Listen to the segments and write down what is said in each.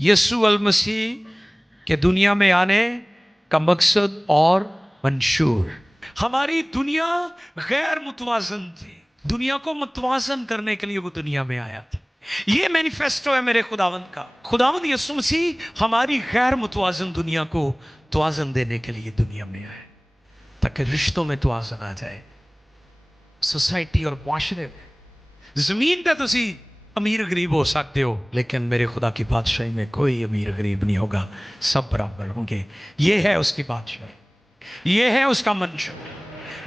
यीशु अल मसीह के दुनिया में आने का मकसद और मंशूर। हमारी दुनिया गैर मुतवाजन थी, दुनिया को मुतवाजन करने के लिए वो दुनिया में आया था। ये मैनिफेस्टो है मेरे खुदावंद का। खुदावंद यीशु मसीह हमारी गैर मुतवाजन दुनिया को तवाजन देने के लिए दुनिया में आए, ताकि रिश्तों में तवाजन आ जाए, सोसाइटी और मुआशरे में। जमीन पे तुसी अमीर गरीब हो सकते हो, लेकिन मेरे खुदा की बादशाही में कोई अमीर गरीब नहीं होगा, सब बराबर होंगे। ये है उसकी बादशाही, ये है उसका मंशूर,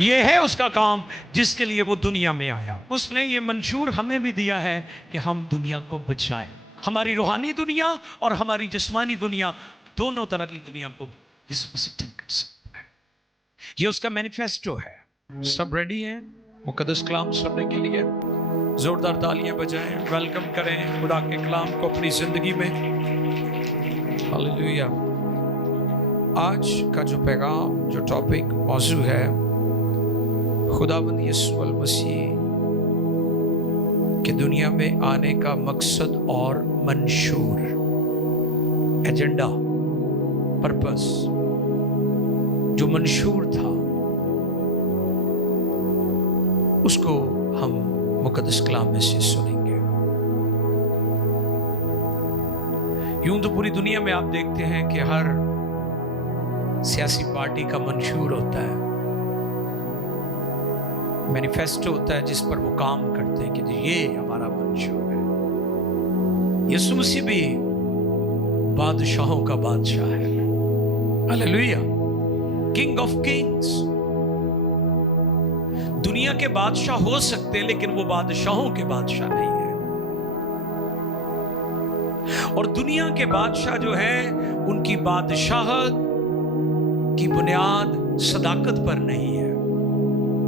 ये है उसका काम जिसके लिए वो दुनिया में आया। उसने ये मंशूर हमें भी दिया है कि हम दुनिया को बचाएं, हमारी रूहानी दुनिया और हमारी जिस्मानी दुनिया, दोनों तरह की दुनिया को ये उसका मैनिफेस्टो है। सब रेडी हैं मुकद्दस कलाम सुनने के लिए? जोरदार तालियां बजाएं, वेलकम करें खुदा के कलाम को अपनी जिंदगी में। हालेलुया। आज का जो पैगाम, जो टॉपिक मौजू है, खुदावंद यीशु अल मसीह के दुनिया में आने का मकसद और मंशूर, एजेंडा, पर्पस। जो मंशूर था उसको हम मुकद्दस कलाम में से सुनेंगे। यूं तो पूरी दुनिया में आप देखते हैं कि हर सियासी पार्टी का मंशूर होता है, मैनिफेस्टो होता है जिस पर वो काम करते हैं कि ये हमारा मंशूर है। यीशु मसीह भी बादशाहों का बादशाह है। हालेलुया। King of Kings. दुनिया के बादशाह हो सकते हैं, लेकिन वो बादशाहों के बादशाह नहीं है। और दुनिया के बादशाह जो है, उनकी बादशाहत की बुनियाद सदाकत पर नहीं है।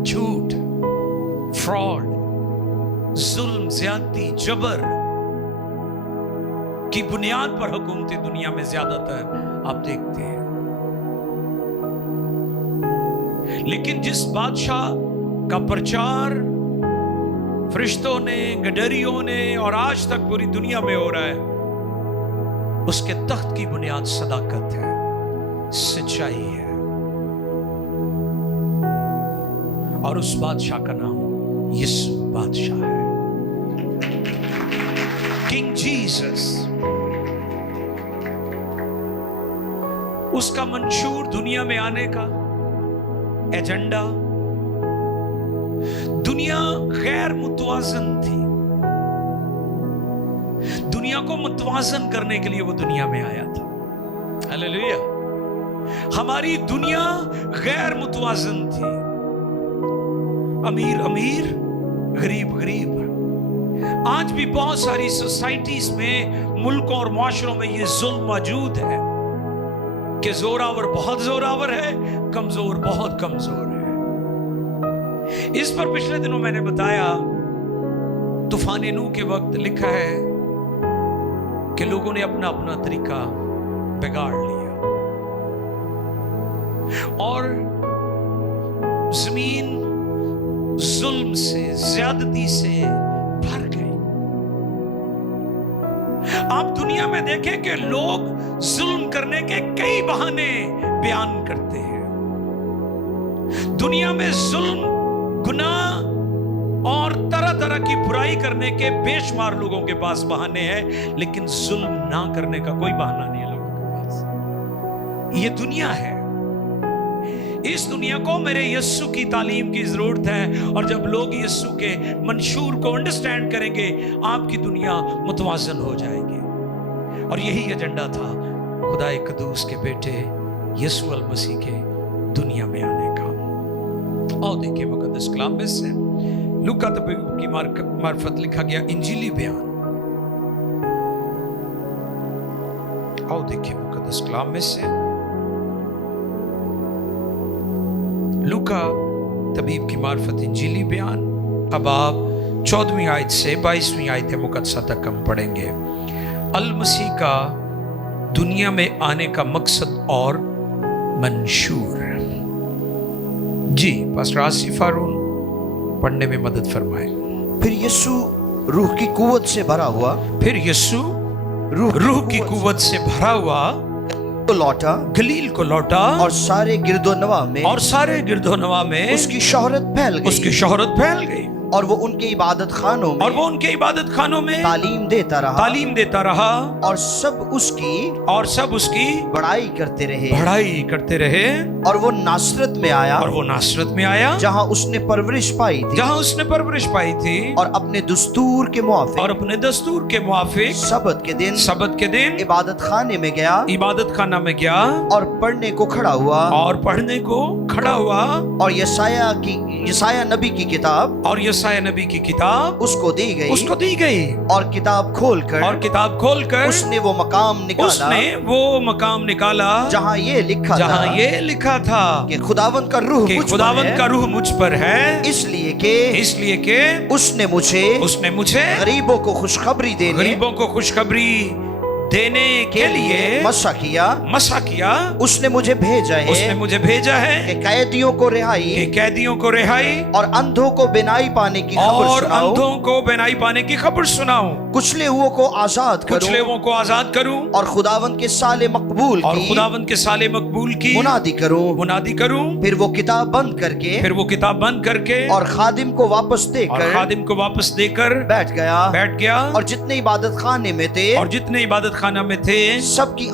झूठ, फ्रॉड, जुल्म, ज्यादती, जबर की बुनियाद पर हुकूमतें दुनिया में ज्यादातर आप देखते हैं। लेकिन जिस बादशाह का प्रचार फरिश्तों ने, गडरियों ने और आज तक पूरी दुनिया में हो रहा है, उसके तख्त की बुनियाद सदाकत है, सच्चाई है। और उस बादशाह का नाम यीशु बादशाह है, किंग जीसस। उसका मंशूर दुनिया में आने का एजेंडा। दुनिया गैर मुतवाजन थी, दुनिया को मुतवाजन करने के लिए वो दुनिया में आया था। हालेलुया। हमारी दुनिया गैर मुतवाजन थी, अमीर अमीर, गरीब गरीब। आज भी बहुत सारी सोसाइटीज में, मुल्कों और मुआशरों में ये जुल्म मौजूद है कि जोरावर बहुत जोरावर है, कमजोर बहुत कमजोर है। इस पर पिछले दिनों मैंने बताया, तूफान नूह के वक्त लिखा है कि लोगों ने अपना अपना तरीका बिगाड़ लिया और जमीन जुल्म से, ज्यादती से भर गई। आप दुनिया में देखें कि लोग जुल्म करने के कई बहाने बयान करते हैं। दुनिया में जुल्म, गुनाह और तरह तरह की बुराई करने के बेशुमार लोगों के पास बहाने हैं, लेकिन जुल्म ना करने का कोई बहाना नहीं है लोगों के पास। ये दुनिया है। इस दुनिया को मेरे यीशु की तालीम की जरूरत है, और जब लोग यीशु के मंशूर को अंडरस्टैंड करेंगे, आपकी दुनिया मुतवाजन हो जाएगी। और यही एजेंडा था खुदाए कदूस के बेटे यीशु अल मसीह के दुनिया में आने का। आओ देखिए मुकद्दस कलाम में से लूका की मार्फत लिखा गया इंजीली बयान। आओ देखिए मुकद्दस कलाम में से लूका तबीब की मार्फत इंजीली बयान। अब आप 14वीं आयत से 22वीं आयत मुकद्दसा तक हम पढ़ेंगे। अल मसीह का दुनिया में आने का मकसद और मंशूर। जी पास्टर आसिफ हारून पढ़ने में मदद फरमाए। फिर यीशु रूह की कुव्वत से भरा हुआ फिर यीशु रूह की कुव्वत से भरा हुआ को लौटा, गलील को लौटा और सारे गिरदोनवा में उसकी शोहरत फैल गई और वो उनके इबादत खानों में तालीम देता रहा और सब उसकी बड़ाई करते रहे और वो नासरत में आया जहाँ उसने परवरिश पाई थी और अपने दस्तूर के मुआफिक सबत के दिन इबादत खाना में गया और पढ़ने को खड़ा हुआ और यसाया नबी की किताब उसको दी गई और किताब खोलकर उसने वो मकाम निकाला जहाँ ये लिखा था कि खुदावंद का रूह मुझ पर है, इसलिए के उसने मुझे गरीबों को खुशखबरी देने के लिए मसा किया। उसने मुझे भेजा है कि कैदियों को रिहाई और अंधों को बेनाई पाने की खबर सुनाऊं, कुचले हुओं को आजाद करूं और खुदावंद के साले मकबूल की मुनादी करूं। फिर वो किताब बंद करके और खादिम को वापस देकर बैठ गया और जितने इबादत खाना में थे सबकी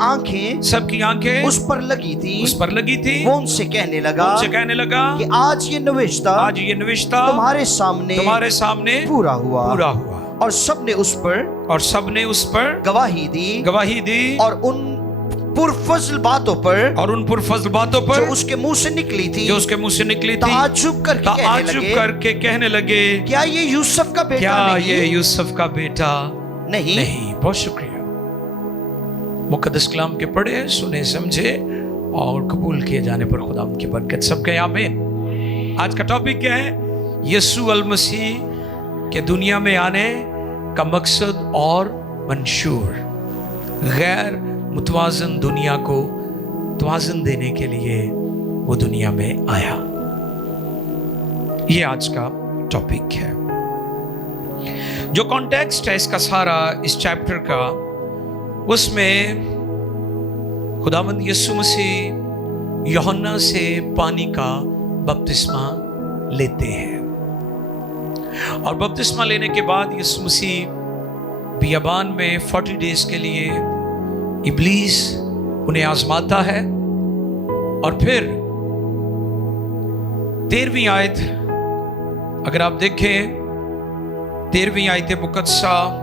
आंखें उस पर लगी थी। वो उनसे कहने लगा कि आज ये नविश्ता तुम्हारे सामने पूरा हुआ और सबने उस पर गवाही दी और उन पुरफज़ल बातों पर जो उसके मुंह से निकली थी ताज्जुब करके कहने लगे, क्या ये यूसुफ का बेटा नहीं। बहुत शुक्रिया। मुकद्दस कलाम के पढ़े, सुने, समझे और कबूल किए जाने पर खुदा की बरकत सबके आमीन। आज का टॉपिक क्या है? यीशु अल मसीह के दुनिया में आने का मकसद और मंशूर। गैर मुतवाज़न दुनिया को तवाज़न देने के लिए वो दुनिया में आया। ये आज का टॉपिक है। जो कॉन्टेक्स्ट है इसका सारा, इस चैप्टर का, उसमें खुदावंद यीशु मसीह यूहन्ना से पानी का बपतिस्मा लेते हैं और बपतिस्मा लेने के बाद यीशु मसीह बियाबान में 40 डेज के लिए इब्लीस उन्हें आजमाता है और फिर 13वीं आयत अगर आप देखें, 13वीं आयत मुकद्दसा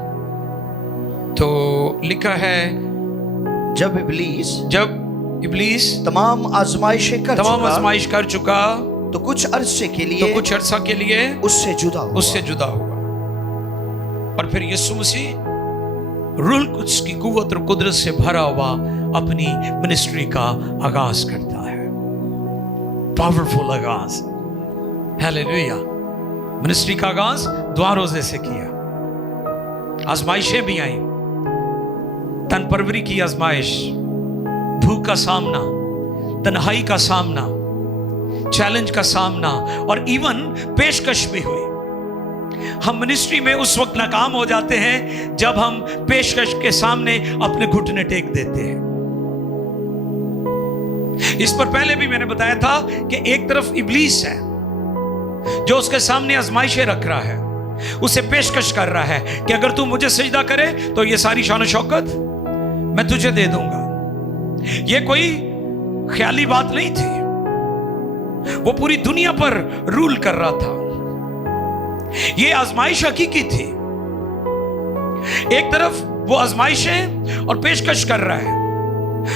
तो लिखा है, जब इब्लीस तमाम आजमाइश कर चुका तो कुछ अरसे के लिए उससे जुदा हुआ और फिर यीशु मसीह रूह कुद्स की कुव्वत और कुदरत से भरा हुआ अपनी मिनिस्ट्री का आगाज करता है। पावरफुल आगाज, हालेलुया। मिनिस्ट्री का आगाज दुआ रोजे से किया। आजमाइशें भी आई, तन परवरी की आजमाइश, भूख का सामना, तन्हाई का सामना, चैलेंज का सामना और इवन पेशकश भी हुई। हम मिनिस्ट्री में उस वक्त नाकाम हो जाते हैं जब हम पेशकश के सामने अपने घुटने टेक देते हैं। इस पर पहले भी मैंने बताया था कि एक तरफ इब्लीस है जो उसके सामने आजमाइशें रख रहा है, उसे पेशकश कर रहा है कि अगर तू मुझे सजदा करे तो ये सारी शान शौकत मैं तुझे दे दूंगा। ये कोई ख्याली बात नहीं थी, वो पूरी दुनिया पर रूल कर रहा था। ये आजमाइश हकीकी थी। एक तरफ वो आजमाइशें और पेशकश कर रहा है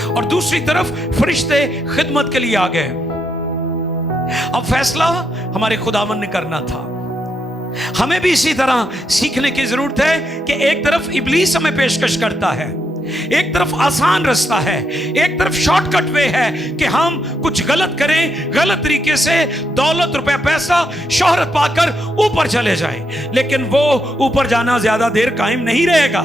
और दूसरी तरफ फरिश्ते खिदमत के लिए आ गए। अब फैसला हमारे खुदावन ने करना था। हमें भी इसी तरह सीखने की जरूरत है कि एक तरफ इब्लीस हमें पेशकश करता है, एक तरफ आसान रास्ता है, एक तरफ शॉर्टकट वे है कि हम कुछ गलत करें, गलत तरीके से दौलत, रुपया, पैसा, शोहरत पाकर ऊपर चले जाएं। लेकिन वो ऊपर जाना ज्यादा देर कायम नहीं रहेगा।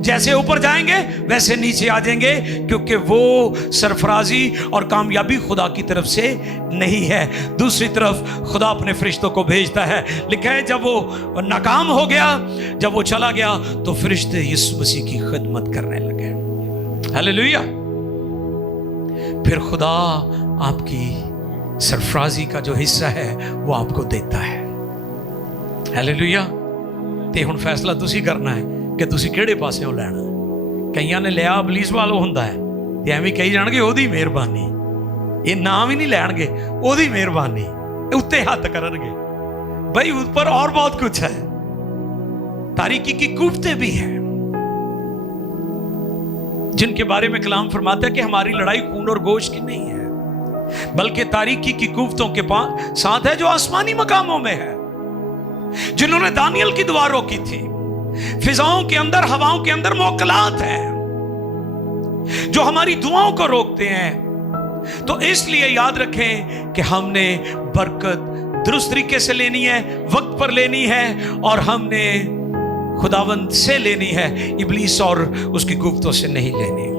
जैसे ऊपर जाएंगे वैसे नीचे आ जाएंगे, क्योंकि वो सरफराजी और कामयाबी खुदा की तरफ से नहीं है। दूसरी तरफ खुदा अपने फरिश्तों को भेजता है। लिखा है जब वो नाकाम हो गया, जब वो चला गया, तो फरिश्ते यीशु मसीह की खिदमत करने लगे। हालेलुया। फिर खुदा आपकी सरफराजी का जो हिस्सा है वो आपको देता है। हालेलुया। ते हुण फैसला तुसी करना है कि तुसी किहड़े पासेों लैना। कईयां ने लिया अबलीस वालों हुंदा है ते एवें कही जाणगे ओदी मेहरबानी, ये नाम ही नहीं लैणगे, ओदी मेहरबानी, उत्ते हत्थ करनगे। भाई ऊपर और बहुत कुछ है, तारीकी की कुव्वतें भी हैं जिनके बारे में कलाम फरमाता है कि हमारी लड़ाई खून और गोश्त की नहीं है, बल्कि तारीकी की कुव्वतों के साथ है जो आसमानी मकामों में है। जिन्होंने दानियल की दुआ रोकी थी, फिजाओं के अंदर, हवाओं के अंदर मोकलात हैं जो हमारी दुआओं को रोकते हैं। तो इसलिए याद रखें कि हमने बरकत दुरुस्त तरीके से लेनी है, वक्त पर लेनी है, और हमने खुदावंद से लेनी है, इब्लीस और उसकी गुफ्तों से नहीं लेनी।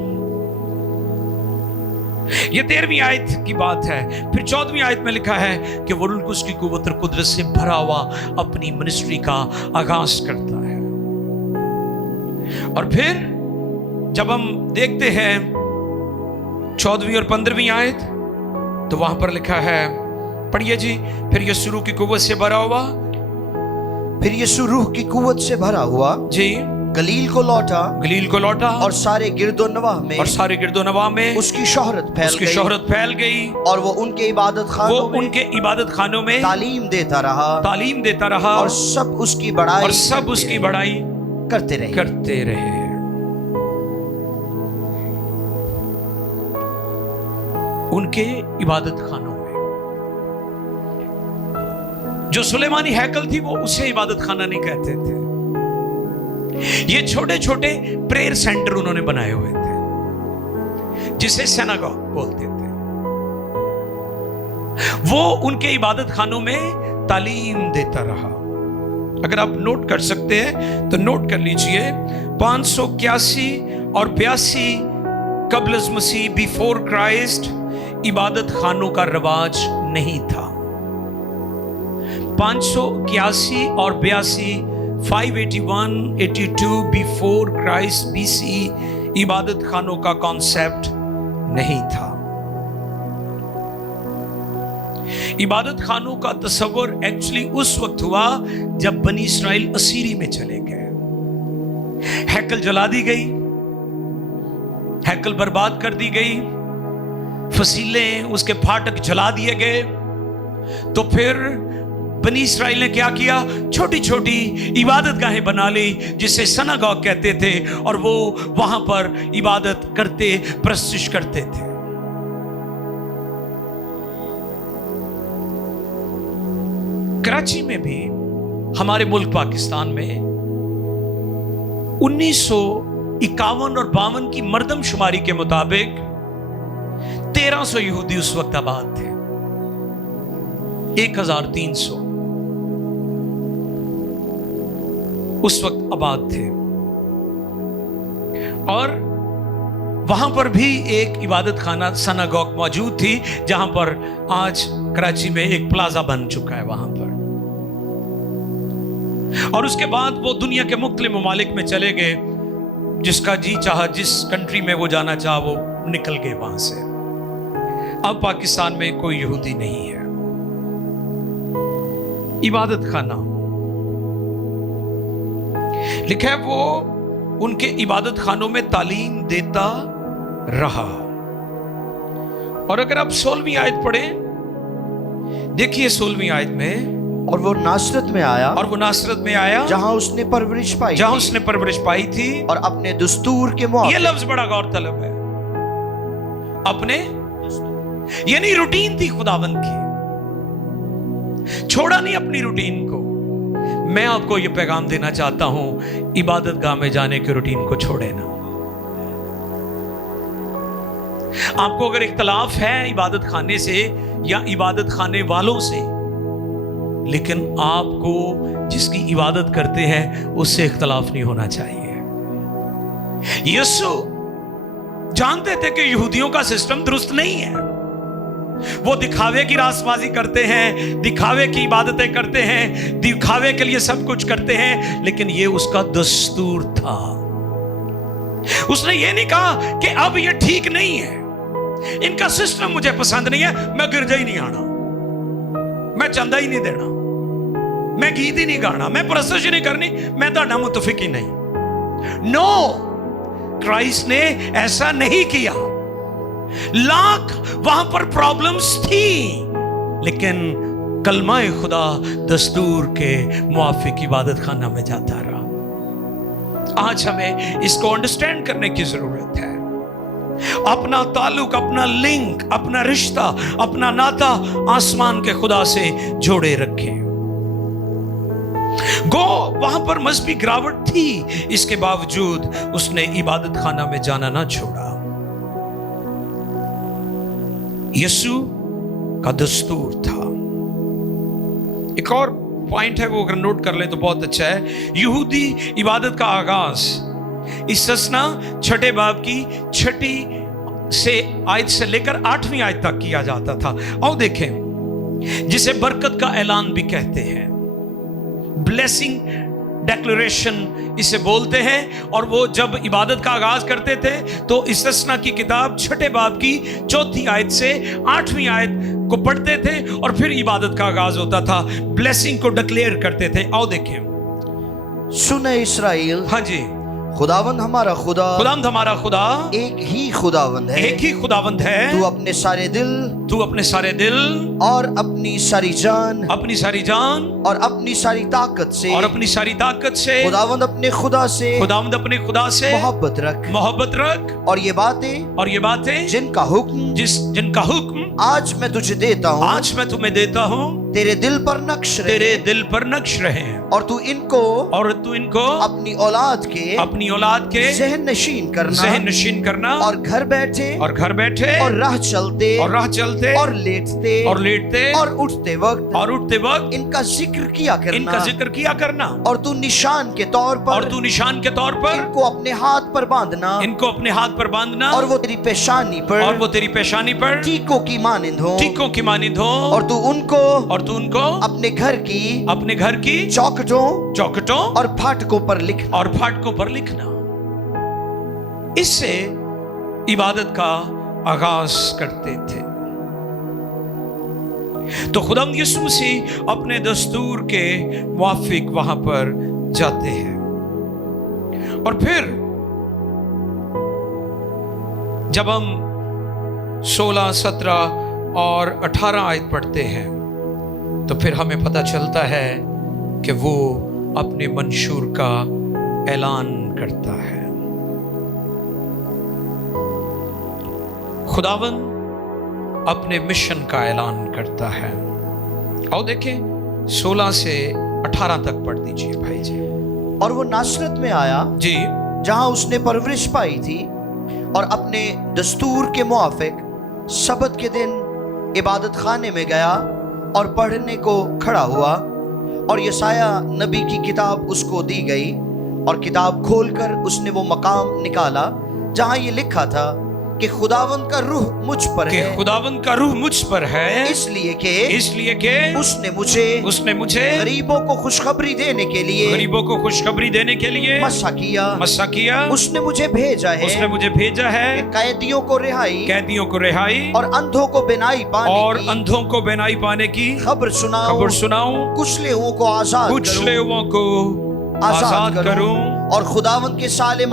यह 13वीं आयत की बात है। फिर 14वीं आयत में लिखा है कि वो उसकी कुव्वत और कुदरत से भरा हुआ अपनी मिनिस्ट्री का आगाज करता है। और फिर जब हम देखते हैं 14वीं और 15वीं आयत, तो वहां पर लिखा है, पढ़िए जी। फिर यीशु रूह की कुव्वत से भरा हुआ, फिर यीशु रूह की कुव्वत से भरा हुआ जी गलील को लौटा और सारे गिरदोनवाह में उसकी शोहरत फैल गई और वो उनके इबादत खानों में तालीम देता रहा और सब उसकी बड़ाई करते रहे। उनके इबादत खानों में जो सुलेमानी हैकल थी, वो उसे इबादत खाना नहीं कहते थे। ये छोटे छोटे प्रेयर सेंटर उन्होंने बनाए हुए थे जिसे सिनागॉग बोलते थे। वो उनके इबादत खानों में तालीम देता रहा। अगर आप नोट कर सकते हैं तो नोट कर लीजिए, 581 और 82 कब्ल मसीह, बिफोर क्राइस्ट, इबादत खानों का रिवाज नहीं था। 581 और 82, 581, 82 बिफोर क्राइस्ट BC, इबादत खानों का कॉन्सेप्ट नहीं था। इबादत खानों का तस्वर एक्चुअली उस वक्त हुआ जब बनी इस्राइल असीरी में चले गए। हैकल जला दी गई, हैकल बर्बाद कर दी गई, फसीले उसके फाटक जला दिए गए। तो फिर बनी इस्राइल ने क्या किया? छोटी छोटी इबादत गाहें बना ली जिसे सिनागॉग कहते थे, और वो वहां पर इबादत करते, प्रस्तुत करते थे। कराची में भी, हमारे मुल्क पाकिस्तान में 1951 और 52 की मर्दमशुमारी के मुताबिक 1300 यहूदी उस वक्त आबाद थे। 1300 उस वक्त आबाद थे। और वहां पर भी एक इबादत खाना सिनागॉग मौजूद थी, जहां पर आज कराची में एक प्लाजा बन चुका है वहां पर। और उसके बाद वो दुनिया के मुख्तलिफ ममालिक में चले गए, जिसका जी चाहा, जिस कंट्री में वो जाना चाहा वो निकल गए वहां से। अब पाकिस्तान में कोई यहूदी नहीं है। इबादत खाना लिखा है, वो उनके इबादत खानों में तालीम देता रहा। और अगर आप 16वीं आयत पढ़े, देखिए 16वीं आयत में, और वो नासरत में आया जहां उसने परवरिश पाई थी और अपने दस्तूर के मुआफिक। ये लफ्ज बड़ा गौरतलब है, अपने, यानी रूटीन थी खुदावंद की, छोड़ा नहीं अपनी रूटीन को। मैं आपको यह पैगाम देना चाहता हूं, इबादत गाह में जाने के रूटीन को छोड़े ना। आपको अगर इख्तलाफ है इबादत खाने से या इबादत खाने वालों से, लेकिन आपको जिसकी इबादत करते हैं उससे इख्तलाफ नहीं होना चाहिए। यीशु जानते थे कि यहूदियों का सिस्टम दुरुस्त नहीं है। वो दिखावे की रासबाजी करते हैं, दिखावे की इबादतें करते हैं, दिखावे के लिए सब कुछ करते हैं, लेकिन ये उसका दस्तूर था। उसने ये नहीं कहा कि अब ये ठीक नहीं है, इनका सिस्टम मुझे पसंद नहीं है, मैं गिरजा ही नहीं आना, मैं चंदा ही नहीं देना, मैं गीत ही नहीं गाना, मैं प्रस्तुत ही नहीं करनी, मैं तो मुतफिक ही नहीं। नो, क्राइस्ट ने ऐसा नहीं किया। लाख वहां पर प्रॉब्लम्स थी, लेकिन कलमा खुदा दस्तूर के मुआफिक इबादत खाना में जाता रहा। आज हमें इसको अंडरस्टैंड करने की जरूरत है। अपना ताल्लुक, अपना लिंक, अपना रिश्ता, अपना नाता आसमान के खुदा से जोड़े रखें। गो वहां पर मजहबी गिरावट थी, इसके बावजूद उसने इबादत खाना में जाना ना छोड़ा। यीशु का दस्तूर था। एक और पॉइंट है, वो अगर नोट कर ले तो बहुत अच्छा है। यहूदी इबादत का आगाज इस्तस्ना छठे बाब की 6 से आयत से लेकर 8वीं आयत तक किया जाता था। आओ देखें, जिसे बरकत का ऐलान भी कहते हैं, ब्लेसिंग डेक्लेरेशन इसे बोलते हैं। और वो जब इबादत का आगाज करते थे तो इस्तस्ना की किताब 6 बाब की 4थी आयत से 8वीं आयत को पढ़ते थे और फिर इबादत का आगाज होता था, ब्लेसिंग को डिक्लेयर करते थे। आओ देखें, सुने इस्राएल, हाँ जी, खुदावंद हमारा खुदा, खुदावंद हमारा खुदा एक ही खुदावंद है, एक ही खुदावंद है। तू अपने सारे दिल, तू अपने सारे दिल और अपनी सारी जान, अपनी सारी जान और अपनी सारी ताकत से, और अपनी सारी ताकत से खुदावंद अपने खुदा से, खुदावंद अपने खुदा से मोहब्बत रख, मोहब्बत रख। और ये बातें जिनका हुक्म आज मैं तुझे देता हूँ, आज मैं तुम्हें देता हूँ, तेरे दिल पर नक्श रहे, तेरे दिल पर नक्श रहे, और तू इनको अपनी औलाद के ज़हन नशीन करना, और घर बैठे और राह चलते और लेटते और उठते वक्त इनका जिक्र किया करना, और तू निशान के तौर पर इनको अपने हाथ पर बांधना, और वो तेरी पेशानी पर टीकों की मानिंद हो, और तू उनको अपने घर की चौखटों और फाटकों पर लिखना। इससे इबादत का आगाज करते थे। तो खुदावंद यीशु मसीह अपने दस्तूर के मुआफिक वहां पर जाते हैं। और फिर जब हम 16, 17 और 18 आयत पढ़ते हैं तो फिर हमें पता चलता है कि वो अपने मंशूर का ऐलान करता है। खुदावंद अपने मिशन का ऐलान करता है। आओ देखें, 16 से 18 तक पढ़ दीजिए भाई जी। और वो नासरत में आया जी, जहां उसने परवरिश पाई थी, और अपने दस्तूर के मुआफिक सबत के दिन इबादत खाने में गया और पढ़ने को खड़ा हुआ। और यशाया नबी की किताब उसको दी गई, और किताब खोलकर उसने वो मकाम निकाला जहां ये लिखा था कि खुदावंद का रूह मुझ पर है, इसलिए कि उसने मुझे गरीबों को खुशखबरी देने के लिए मसा किया। उसने मुझे भेजा है कैदियों को रिहाई और अंधों को बेनाई पाने की खबर सुनाऊं, कुचले हुओं को आजाद करूं, और खुदावंद के साले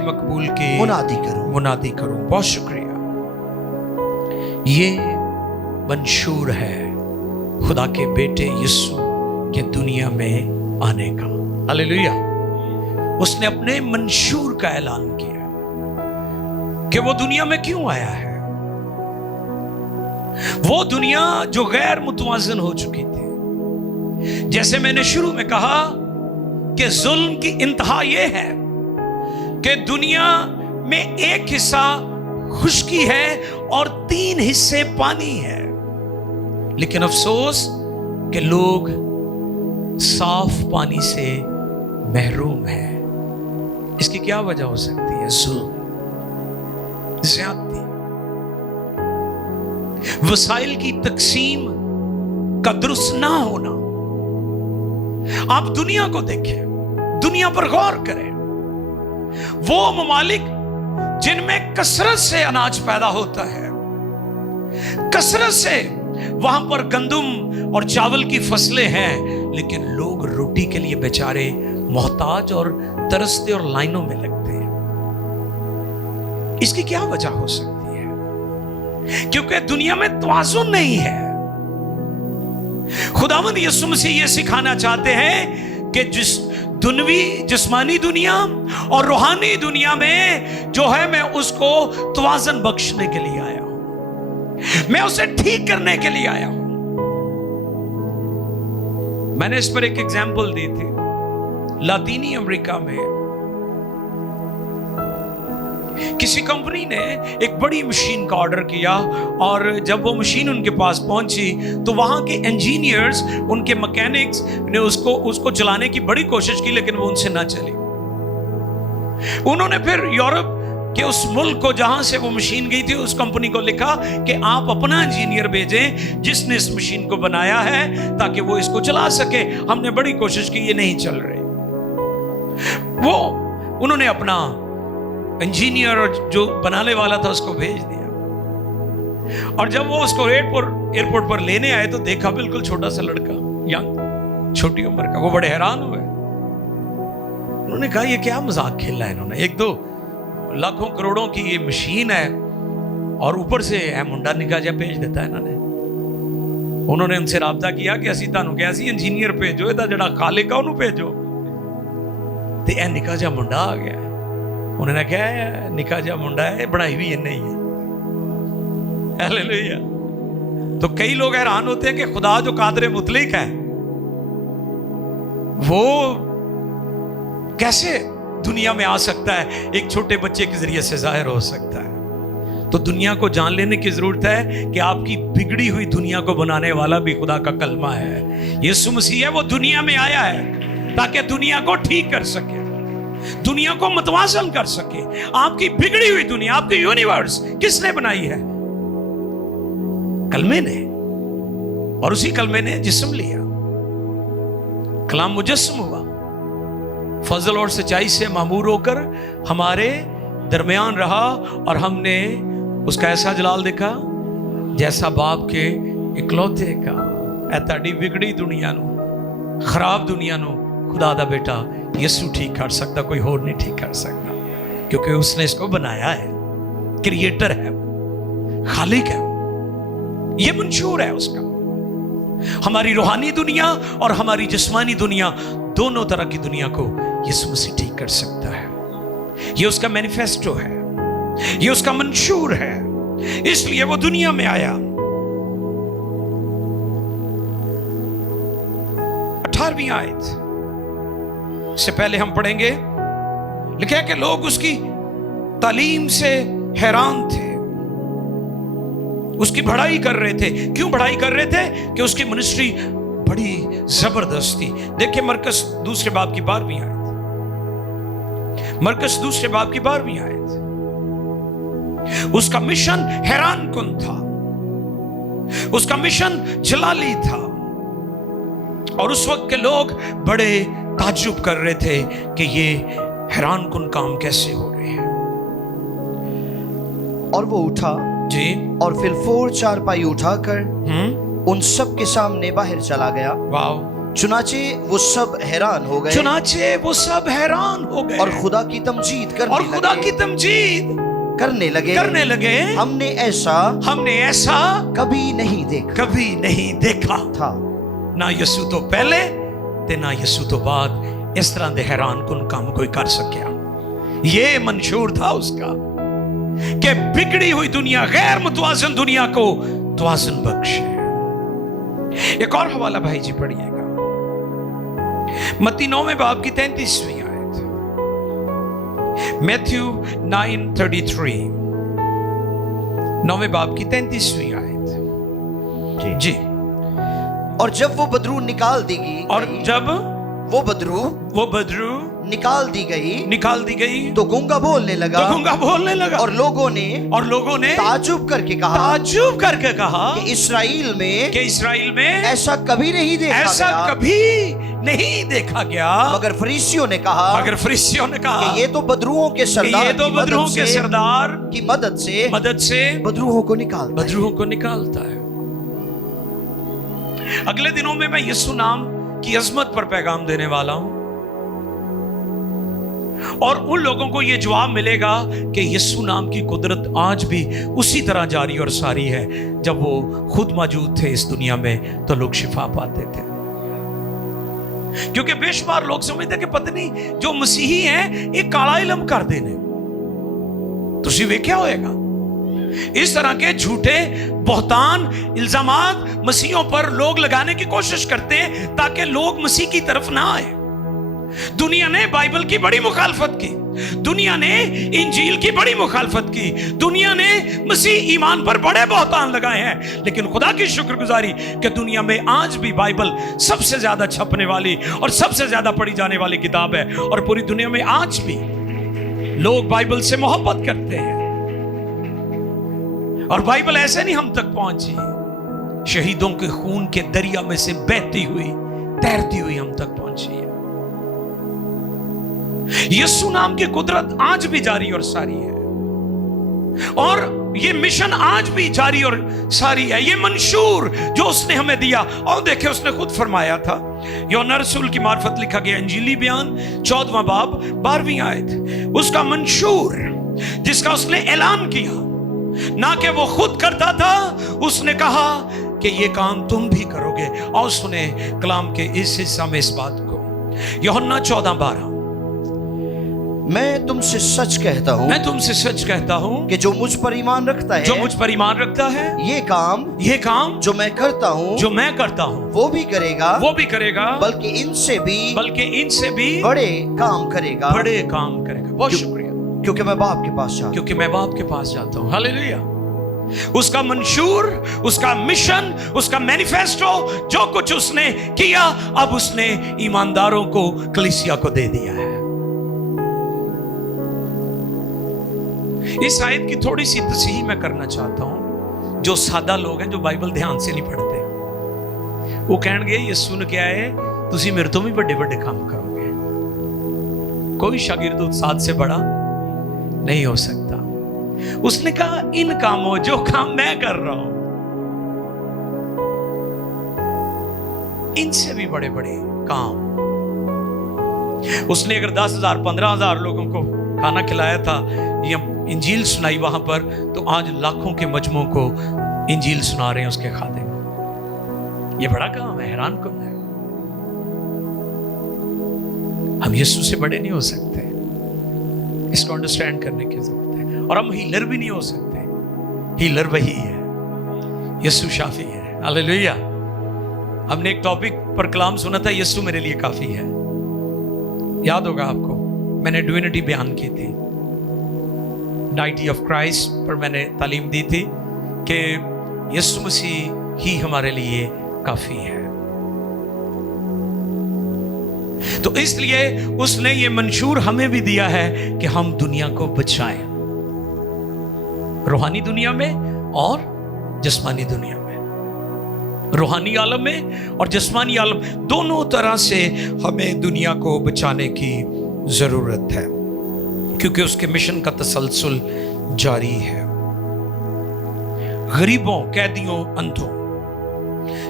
मकबूल की मुनादी करूं। बहुत शुक्रिया। ये मंशूर है खुदा के बेटे यीशु के दुनिया में आने का। हालेलुया। उसने अपने मंशूर का ऐलान किया कि वो दुनिया में क्यों आया है। वो दुनिया जो गैर मुतवाज़िन हो चुकी थी। जैसे मैंने शुरू में कहा कि जुल्म की इंतहा यह है कि दुनिया में एक हिस्सा खुश्की है और 3 हिस्से पानी है। लेकिन अफसोस कि लोग साफ पानी से महरूम हैं। इसकी क्या वजह हो सकती है? जुल्म, ज्यादती, वसाइल की तकसीम का दुरुस्त ना होना। आप दुनिया को देखें, दुनिया पर गौर करें। वो ममालिक जिनमें कसरत से अनाज पैदा होता है, कसरत से वहां पर गंदम और चावल की फसलें हैं, लेकिन लोग रोटी के लिए बेचारे मोहताज और तरसते और लाइनों में लगते हैं। इसकी क्या वजह हो सकती है? क्योंकि दुनिया में तवाज़ुन नहीं है। खुदावंद यीशु मसीह ये सिखाना चाहते हैं कि जिस दुनवी जिस्मानी दुनिया और रूहानी दुनिया में जो है, मैं उसको तवाज़ुन बख्शने के लिए आया हूं, मैं उसे ठीक करने के लिए आया हूं। मैंने इस पर एक एग्जाम्पल दी थी। लातीनी अमेरिका में किसी कंपनी ने एक बड़ी मशीन का ऑर्डर किया, और जब वो मशीन उनके पास पहुंची तो वहां के इंजीनियर्स, उनके मैकेनिक्स ने उसको चलाने की बड़ी कोशिश की, लेकिन वो उनसे ना चली। उन्होंने फिर यूरोप के उस मुल्क को जहां से वो मशीन गई थी, उस कंपनी को लिखा कि आप अपना इंजीनियर भेजें जिसने इस मशीन को बनाया है, ताकि वो इसको चला सके। हमने बड़ी कोशिश की, ये नहीं चल रही। वो उन्होंने अपना इंजीनियर जो बनाने वाला था उसको भेज दिया, और जब वो उसको एयरपोर्ट पर लेने आए तो देखा बिल्कुल छोटा सा लड़का, यंग, छोटी उम्र का। वो बड़े हैरान हुए। उन्होंने कहा ये क्या मजाक खेला है इन्होंने, एक तो लाखों करोड़ों की ये मशीन है और ऊपर से मुंडा निकाह जा भेज देता है इन्होंने। उन्होंने उनसे राब्ता किया कि असी तानू क्या सी इंजीनियर भेजो, ਇਹਦਾ ਜਿਹੜਾ खालिक ਉਹਨੂੰ भेजो, ਤੇ ਇਹ ਨਿੱਕਾ ਜਿਹਾ ਮੁੰਡਾ ਆ ਗਿਆ। उन्होंने कहा निका जा मुंडा है, बनाई भी इन्हें ही है। हालेलुया। तो कई लोग हैरान होते हैं कि खुदा जो कादर मुतलिक है वो कैसे दुनिया में आ सकता है, एक छोटे बच्चे के जरिए से जाहिर हो सकता है। तो दुनिया को जान लेने की जरूरत है कि आपकी बिगड़ी हुई दुनिया को बनाने वाला भी खुदा का कलमा है। यीशु मसीह है, वो दुनिया में आया है ताकि दुनिया को ठीक कर सके, दुनिया को मतवाज़न कर सके। आपकी बिगड़ी हुई दुनिया, आपकी यूनिवर्स किसने बनाई है? कलमे ने, और उसी कलमे ने जिस्म लिया, कलाम मुजस्सम हुआ, फजल और सच्चाई से मामूर होकर हमारे दरमियान रहा, और हमने उसका ऐसा जलाल देखा जैसा बाप के इकलौते का। ऐ ताड़ी बिगड़ी दुनिया नू, खराब दुनिया नू खुदा दा बेटा यीशु ठीक कर सकता, कोई और नहीं ठीक कर सकता, क्योंकि उसने इसको बनाया है। क्रिएटर है, खालिक है, ये मंशूर है उसका। हमारी रूहानी दुनिया और हमारी जिस्मानी दुनिया, दोनों तरह की दुनिया को यीशु मसीह ठीक कर सकता है। ये उसका मैनिफेस्टो है, ये उसका मंशूर है, इसलिए वो दुनिया में आया। 18वीं आयत से पहले हम पढ़ेंगे, लिखा है कि लोग उसकी तालीम से हैरान थे, उसकी बढ़ाई कर रहे थे। क्यों बढ़ाई कर रहे थे? कि उसकी मिनिस्ट्री बड़ी जबरदस्त थी। देखिए मरकस दूसरे बाब की 12वीं आयत, मरकस दूसरे बाब की 12वीं आयत। उसका मिशन हैरान कुन था, उसका मिशन जलाली था, और उस वक्त के लोग बड़े ताज्जुब कर रहे थे कि ये हैरान कुन काम कैसे हो रहे हैं। और वो उठा जी, और फिलफोर चारपाई उठाकर उन सब के सामने बाहर चला गया। वाव। चुनाचे वो सब हैरान हो गए, चुनाचे वो सब हैरान हो गए, और खुदा की तमजीद करने लगे। हमने ऐसा कभी नहीं देखा था। ना यीशु तो पहले ते ना यीशु तो बाद इस तरह दे हैरान कुन काम कोई कर सकिया। ये मंशूर था उसका कि बिगड़ी हुई दुनिया, गैर मुतवाज़न दुनिया को तवाज़ुन बख्शे। एक और हवाला भाई जी पढ़िएगा, मत्ती 9वें बाब की 33वीं आयत, मैथ्यू 9:33, 9वें बाब की 33वीं आयत जी। और जब वो बदरू निकाल देगी, और जब वो बदरू निकाल दी गई तो गूंगा बोलने लगा और लोगों ने ताज्जुब करके कहा कि इस्राएल में ऐसा कभी नहीं देखा गया मगर फरीसियों ने कहा कि ये तो बदरूहों के सरदार की मदद से बदरूहों को निकालता है। अगले दिनों में मैं यीशु नाम की अजमत पर पैगाम देने वाला हूं और उन लोगों को यह जवाब मिलेगा कि यीशु नाम की कुदरत आज भी उसी तरह जारी और सारी है। जब वो खुद मौजूद थे इस दुनिया में तो लोग शिफा पाते थे, क्योंकि बेशुमार लोग समझते कि पत्नी जो मसीही हैं एक काला इलम कर देने। तुसी वेख्या होएगा इस तरह के झूठे बहुतान इल्जामात मसीहों पर लोग लगाने की कोशिश करते हैं ताकि लोग मसीह की तरफ ना आए। दुनिया ने बाइबल की बड़ी मुखालफत की, दुनिया ने इंजील की बड़ी मुखालफत की, दुनिया ने मसीह ईमान पर बड़े बहुतान लगाए हैं, लेकिन खुदा की शुक्रगुजारी कि दुनिया में आज भी बाइबल सबसे ज्यादा छपने वाली और सबसे ज्यादा पढ़ी जाने वाली किताब है। और पूरी दुनिया में आज भी लोग बाइबल से मोहब्बत करते हैं और बाइबल ऐसे नहीं हम तक पहुंची, शहीदों के खून के दरिया में से बहती हुई तैरती हुई हम तक पहुंची है। यीशु नाम की कुदरत आज भी जारी और सारी है और ये मिशन आज भी जारी और सारी है। ये मंशूर जो उसने हमें दिया, और देखे उसने खुद फरमाया था, यूहन्ना रसूल की मार्फत लिखा गया इंजीली बयान 14वां बाब 12वीं आयत, उसका मंशूर जिसका उसने ऐलान किया, ना कि वो खुद करता था, उसने कहा कि ये काम तुम भी करोगे। और सुने कलाम के इस हिस्सा में इस बात को, यूहन्ना 14:12, मैं तुमसे सच कहता हूं कि जो मुझ पर ईमान रखता है ये काम जो मैं करता हूं वो भी करेगा बल्कि इनसे भी बड़े काम करेगा। बहुत शुक्रिया, क्योंकि मैं बाप के पास जाता हूं। हालेलुया। उसका मंशूर, उसका मिशन, उसका मैनिफेस्टो, जो कुछ उसने किया, अब उसने ईमानदारों को, कलीसिया को दे दिया है। इस आयत की थोड़ी सी तस्हीह मैं करना चाहता हूं। जो सादा लोग हैं, जो बाइबल ध्यान से नहीं पढ़ते, वो कहेंगे ये सुन के आए तुसी मेरे तो भी बड़े बड़े काम करोगे। कोई शागिर्द उत्साह से बड़ा नहीं हो सकता। उसने कहा इन कामों, जो काम मैं कर रहा हूं, इनसे भी बड़े बड़े काम। उसने अगर 10,000 15,000 लोगों को खाना खिलाया था या इंजील सुनाई वहां पर, तो आज लाखों के मजमों को इंजील सुना रहे हैं उसके खाते। ये बड़ा काम है, हैरान कौन है। हम यीशु से बड़े नहीं हो सकते, इसको अंडरस्टैंड करने की जरूरत है। और हम हीलर भी नहीं हो सकते, हीलर वही है, यीशु शाफी है। हालेलुया। हमने एक टॉपिक पर कलाम सुना था, यीशु मेरे लिए काफी है। याद होगा आपको, मैंने डिविनिटी बयान की थी, डाइटी ऑफ क्राइस्ट पर मैंने तालीम दी थी कि यीशु मसीह ही हमारे लिए काफी है। तो इसलिए उसने ये मंशूर हमें भी दिया है कि हम दुनिया को बचाएं, रूहानी दुनिया में और जिस्मानी दुनिया में, रूहानी आलम में और जिस्मानी आलम, दोनों तरह से हमें दुनिया को बचाने की जरूरत है, क्योंकि उसके मिशन का तसलसल जारी है। गरीबों, कैदियों, अंधों,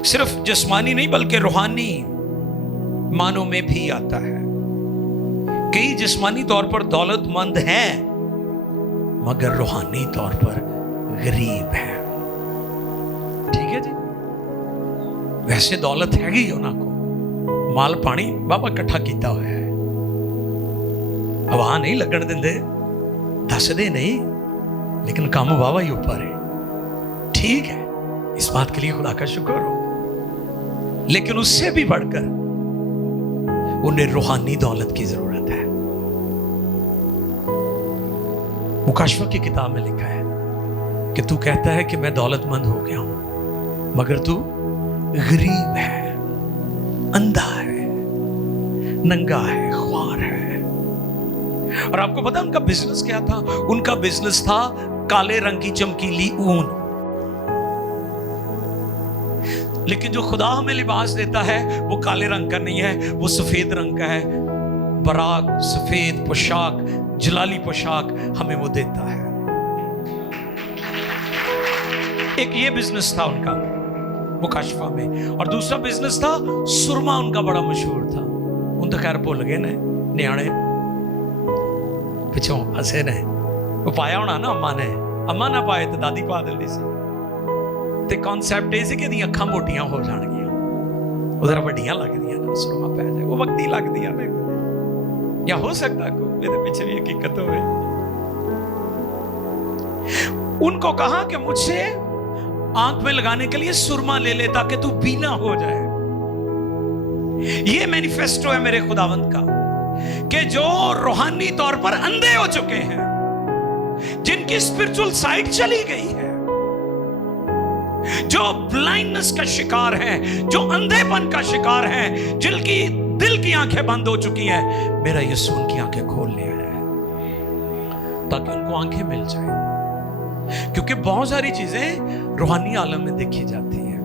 सिर्फ जिस्मानी नहीं बल्कि रूहानी मानों में भी आता है। कई जिस्मानी तौर पर दौलतमंद हैं मगर रूहानी तौर पर गरीब है। ठीक है जी, वैसे दौलत हैगी उन्हां को, माल पानी बाबा इकट्ठा किया हुआ है, हवा नहीं लगन देंदे, दसदे नहीं, लेकिन काम वावा ही ऊपर है। ठीक है, इस बात के लिए खुदा का शुक्र हो, लेकिन उससे भी बढ़कर उन्हें रूहानी दौलत की जरूरत है। मुकाशवा की किताब में लिखा है कि तू कहता है कि मैं दौलतमंद हो गया हूं, मगर तू गरीब है, अंधा है, नंगा है, ख्वार है। और आपको पता उनका बिजनेस क्या था? उनका बिजनेस था काले रंग की चमकीली ऊन। लेकिन जो खुदा हमें लिबास देता है वो काले रंग का नहीं है, वो सफेद रंग का है। बराक, सफेद पोशाक, जलाली पोशाक हमें वो देता है। एक ये बिजनेस था उनका मुकाशफा में, और दूसरा बिजनेस था सुरमा। उनका बड़ा मशहूर था। उन तो खैर भुल गए ने न्याणे, पिछों हसे ने। वो पाया होना ना अम्मा ने, अम्मा ना पाए तो दादी पा दिंदी सी। ते कॉन्सेप्ट ये सी कि दी अखां मोटियां हो जाणगियां, उधर वड्डियां लगदियां ने, सुरमा पै जाए, वो वक्ती लगदियां ने, या हो सकता कोई मेरे पीछे भी हकीकत होवे। उनको कहा कि मुझसे आंख में लगाने के लिए सुरमा ले ले ताकि तू बीना हो जाए। ये मैनिफेस्टो है मेरे खुदावंत का कि जो रूहानी तौर पर अंधे हो चुके हैं, जिनकी स्पिरिचुअल साइड चली गई है, जो ब्लाइंडनेस का शिकार है, जो अंधेपन का शिकार है, जिनकी दिल की आंखें बंद हो चुकी है, मेरा यीशु उनकी आंखें खोल लिया है ताकि उनको आंखें मिल जाए। क्योंकि बहुत सारी चीजें रूहानी आलम में देखी जाती है,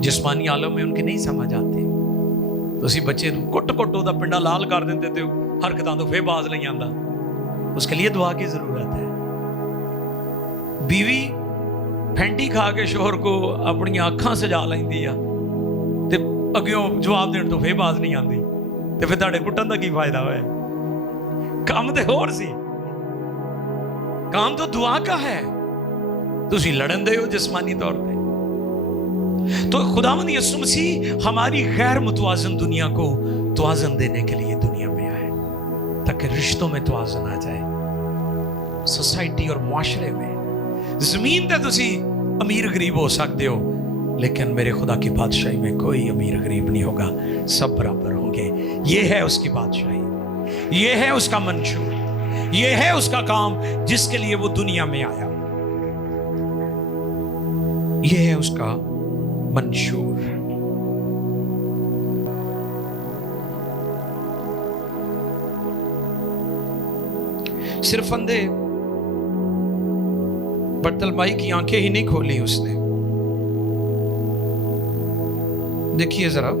जिस्मानी आलम में उनकी नहीं समझ आती। तो उसी बच्चे कुट कुट ओदा पिंडा लाल कर देंगे तो हरकतां तो फिर बाज नहीं आंदा। उसके लिए दुआ की जरूरत है। बीवी फैंटी खा के शोहर को अपनी अखां सजा लैंदी आ ते अग्यों जवाब देने तो फिर बाज नहीं आती, तो फिर तुहाडे कुट्टण दा की फायदा होया? काम ते होर सी, काम तो दुआ का है। तुसी लड़न दे हो जिस्मानी तौर पे। तो खुदावंद यीशु मसीह हमारी गैर मुतवाजन दुनिया को तवाज़न देने के लिए दुनिया में आए, ताकि रिश्तों में तवाज़न आ जाए, सोसाइटी और मुआशरे में। जमीन पे तुसी अमीर गरीब हो सकते हो, लेकिन मेरे खुदा की बादशाही में कोई अमीर गरीब नहीं होगा, सब बराबर होंगे। ये है उसकी बादशाही, ये है उसका मंशूर, ये है उसका काम जिसके लिए वो दुनिया में आया। ये है उसका मंशूर। सिर्फ अंधे बर्तलमाई की आंखें ही नहीं खोली उसने। देखिए जरा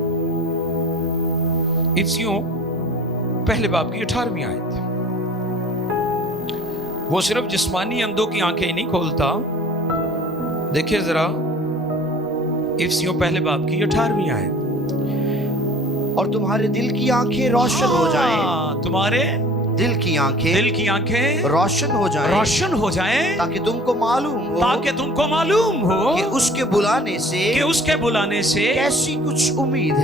इफ्सियों पहले बाब की 18वीं आयत। वो सिर्फ जिस्मानी अंधों की आंखें ही नहीं खोलता। देखिए जरा इफ्सियों पहले बाब की 18वीं आयत। और तुम्हारे दिल की आंखें रोशन हो जाएं। तुम्हारे दिल की आंखें रोशन हो जाएं, ताकि तुमको मालूम हो कि उसके बुलाने से कैसी कुछ उम्मीद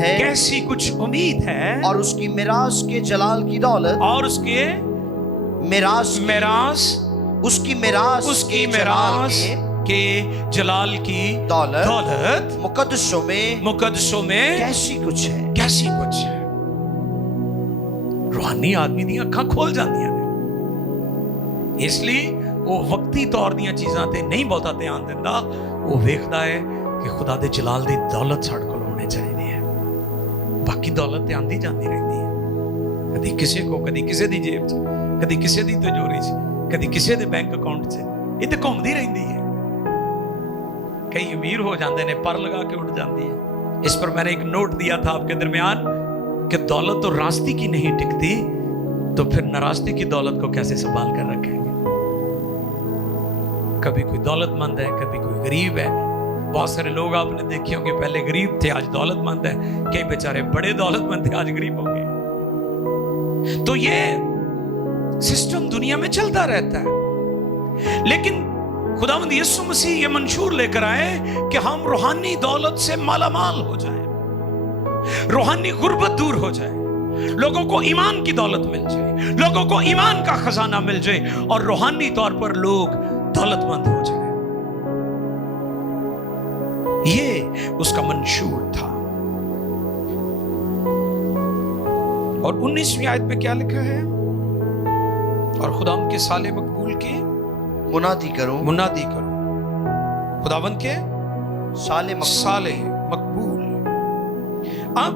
है, और उसकी मिरास के जलाल की दौलत, और उसके उसकी मिरास के जलाल की दौलत मुकद्दसों में कैसी कुछ है। रूहानी आदमी दी अखां खोल जांदियां ने, इसलिए वो वक्ती तौर दी चीज़ां ते नहीं बहुता ध्यान दिंदा। वो वेखदा है कि खुदा दे जलाल दी दौलत साडे कोल होनी चाहिए है। बाकी दौलत ते आंदी जांदी रहंदी है, कदी किसे को, कदी किसे दी जेब च, कदी किसे दी तिजोरी च, कदी किसे दे बैंक अकाउंट च, ये ते घूमदी रहंदी है। कई अमीर हो जाते हैं, पर लगा के उठ जाती है। इस पर मैंने एक नोट दिया था आपके दरमियान कि दौलत तो रास्ते की नहीं टिकती, तो फिर नारास्ती की दौलत को कैसे संभाल कर रखेंगे? कभी कोई दौलतमंद है, कभी कोई गरीब है। बहुत सारे लोग आपने देखे होंगे पहले गरीब थे, आज दौलतमंद है। कई बेचारे बड़े दौलतमंद थे, आज गरीब हो गए। तो ये सिस्टम दुनिया में चलता रहता है। लेकिन खुदावंद यीशु मसीह ये मंशूर लेकर आए कि हम रूहानी दौलत से मालामाल हो जाएं, रूहानी गुर्बत दूर हो जाए, लोगों को ईमान की दौलत मिल जाए, लोगों को ईमान का खजाना मिल जाए, और रूहानी तौर पर लोग दौलतमंद हो जाए। ये उसका मंशूर था। और 19वीं आयत में क्या लिखा है? और खुदावंद के साले मकबूल की मुनादी करो। खुदावंद के साले मकबूल। अब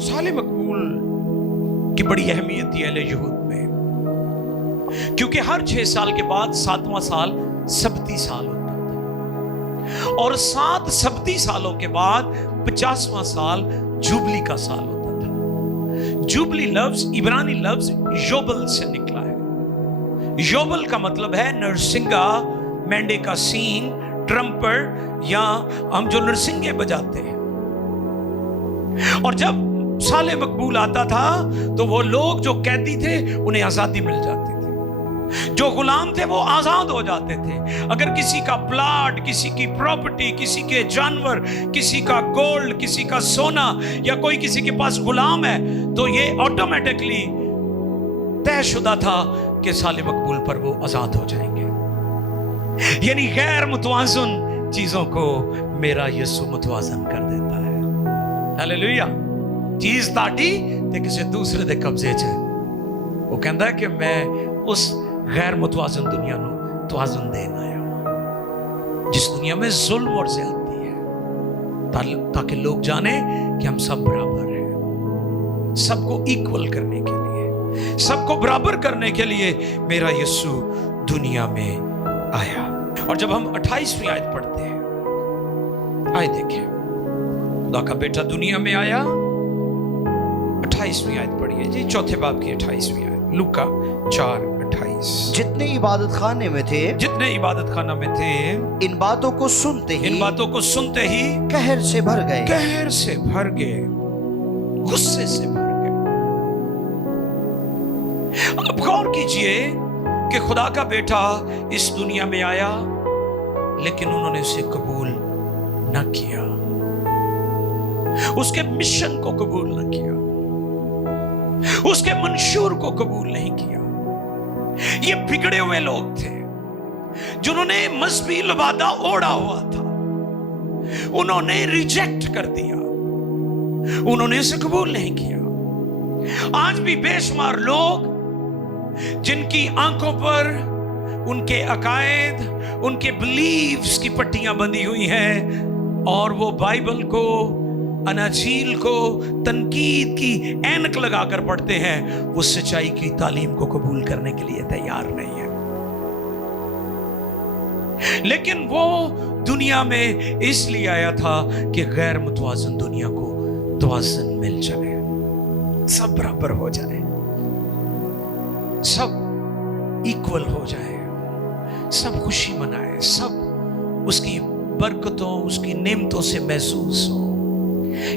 साले मकबूल की बड़ी अहमियत थी अहले यहूद में। क्योंकि हर 6 साल के बाद 7वां साल सबती साल होता था, और 7 सबती सालों के बाद 50वां साल जुबली का साल होता था। जुबली लफ्ज इब्रानी लफ्ज योबल से निकला है। योबल का मतलब है नरसिंगा, मेंढे का सींग, ट्रम्पर, या हम जो नरसिंगे बजाते हैं। और जब साले मकबूल आता था तो वो लोग जो कैदी थे उन्हें आजादी मिल जाती थी, जो गुलाम थे वो आजाद हो जाते थे। अगर किसी का प्लाट, किसी की प्रॉपर्टी, किसी के जानवर, किसी का गोल्ड, किसी का सोना, या कोई किसी के पास गुलाम है, तो ये ऑटोमेटिकली तयशुदा था कि साले मकबूल पर वो आजाद हो जाएंगे। यानी गैर मुतवाज़न चीजों को मेरा यीशु मुतवाज़न कर देता है। हालेलुया। चीज ताटी ते किसी दूसरे दे कब्जे च, वो कहता है कि मैं उस गैर मुतवाज़न दुनिया को तवाज़ुन देना आया, जिस दुनिया में जुल्म और ज़्यादती है, ताकि लोग जाने कि हम सब बराबर हैं। सबको इक्वल करने के लिए, सबको बराबर करने के लिए मेरा यीशु दुनिया में आया। और जब हम 28वीं आयत पढ़ते हैं, आइए देखें, खुदा का बेटा दुनिया में आया। 28वीं आयत पढ़िए जी, चौथे बाब की 28वीं आयत, लूका 4:28। जितने इबादत खाने में थे, जितने इबादत खाना में थे, इन बातों को सुनते ही, इन बातों को सुनते ही कहर से भर गए, कहर से भर गए, गुस्से से भर गए। अब गौर कीजिए कि खुदा का बेटा इस दुनिया में आया, लेकिन उन्होंने उसे कबूल न किया, उसके मिशन को कबूल न किया, उसके मंशूर को कबूल नहीं किया। ये बिगड़े हुए लोग थे जिन्होंने मजहबी लबादा ओढ़ा हुआ था, उन्होंने रिजेक्ट कर दिया, उन्होंने इसे कबूल नहीं किया। आज भी बेशुमार लोग जिनकी आंखों पर उनके अकायद, उनके बिलीव्स की पट्टियां बंधी हुई हैं, और वो बाइबल को, अनाजील को तनकीद की ऐनक लगाकर पढ़ते हैं, वो सच्चाई की तालीम को कबूल करने के लिए तैयार नहीं है। लेकिन वो दुनिया में इसलिए आया था कि गैर मुतवाज़न दुनिया को तवाज़ुन मिल जाए, सब बराबर हो जाए, सब इक्वल हो जाए, सब खुशी मनाए, सब उसकी बरकतों, उसकी नेमतों से महसूस हो।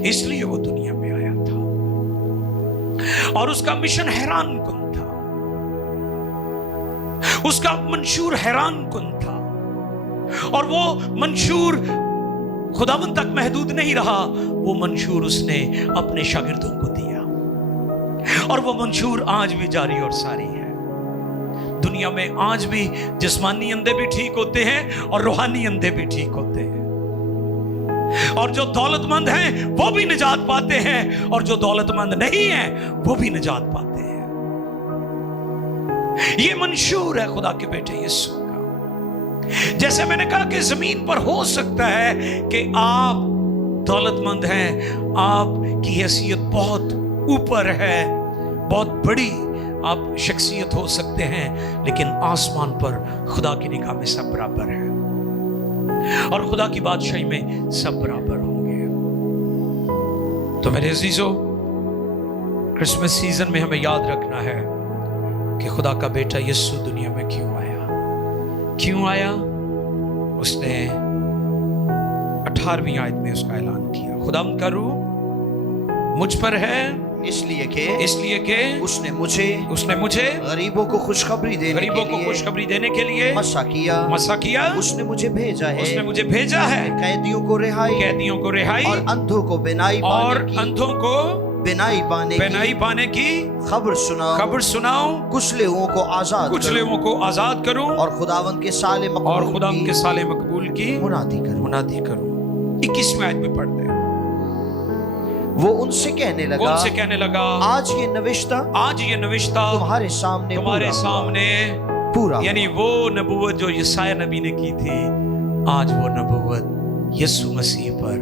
इसलिए वो दुनिया में आया था, और उसका मिशन हैरान कुन था, उसका मंशूर हैरान कुन था, और वो मंशूर खुदावंद तक महदूद नहीं रहा, वो मंशूर उसने अपने शागिर्दों को दिया, और वो मंशूर आज भी जारी और सारी है। दुनिया में आज भी जिस्मानी अंधे भी ठीक होते हैं और रूहानी अंधे भी ठीक होते हैं, और जो दौलतमंद हैं वो भी निजात पाते हैं, और जो दौलतमंद नहीं हैं वो भी निजात पाते हैं। ये मंशूर है खुदा के बेटे यीशु का। जैसे मैंने कहा कि जमीन पर हो सकता है कि आप दौलतमंद हैं, आपकी हैसियत बहुत ऊपर है, बहुत बड़ी आप शख्सियत हो सकते हैं, लेकिन आसमान पर खुदा की निगाह में सब बराबर है, और खुदा की बादशाही में सब बराबर होंगे। तो मेरे अजीजों, क्रिसमस सीजन में हमें याद रखना है कि खुदा का बेटा यीशु दुनिया में क्यों आया। क्यों आया? उसने 18वीं आयत में उसका ऐलान किया, खुदावंद का रूह मुझ पर है, इसलिए के उसने मुझे गरीबों को खुशखबरी देने के लिए मसा किया। उसने मुझे भेजा है कैदियों को रिहाई और अंधों को बिनाई पाने की खबर सुनाऊं, कुछ लोगों को आजाद करूं, और खुदावंद के साले मकबूल की मुनादी करूं। 21वें आयत में पढ़ते हैं, वो उनसे कहने लगा आज ये नविश्ता तुम्हारे सामने पूरा। यानी वो नबूवत जो यशायाह नबी ने की थी, आज वो नबूवत यीशु मसीह पर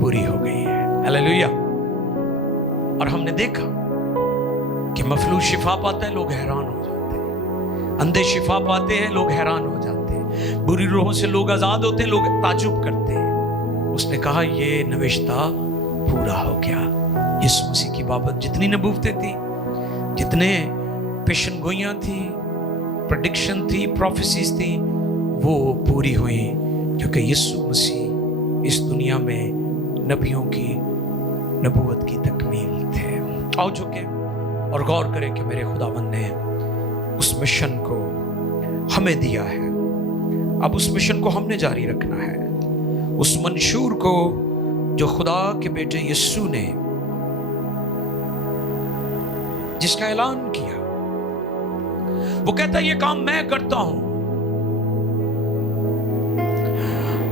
पूरी हो गई है। हालेलुया। और हमने देखा कि मफलूज शिफा पाता है, लोग हैरान हो जाते हैं, अंधे शिफा पाते हैं, लोग हैरान हो जाते हैं। बुरी रूहों से लोग आजाद होते हैं, लोग ताजुब करते हैं। उसने कहा ये नविश्ता पूरा हो गया। यीशु मसीह की बाबत जितनी नबूवतें थी, जितने पेशन गोइयां थी, प्रेडिक्शन थी, प्रोफेसीज थी, वो पूरी हुई, क्योंकि यीशु मसीह इस दुनिया में नबियों की नबूवत की तकमील थे। आओ झुके और गौर करें कि मेरे खुदावंद ने उस मिशन को हमें दिया है। अब उस मिशन को हमने जारी रखना है। उस मंशूर को जो खुदा के बेटे यीशु ने जिसका ऐलान किया, वो कहता है ये काम मैं करता हूं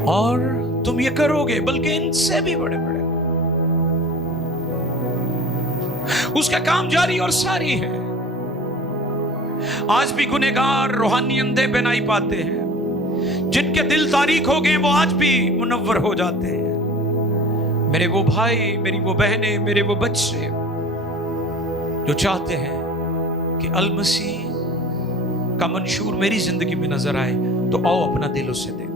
और तुम ये करोगे, बल्कि इनसे भी बड़े बड़े। उसका काम जारी और सारी है। आज भी गुनहगार रूहानी अंधे बनाई पाते हैं, जिनके दिल तारीख हो गए वो आज भी मुनव्वर हो जाते हैं। मेरे वो भाई, मेरी वो बहनें, मेरे वो बच्चे जो चाहते हैं कि अल मसीह का मंशूर मेरी जिंदगी में नजर आए, तो आओ अपना दिल उसे दे।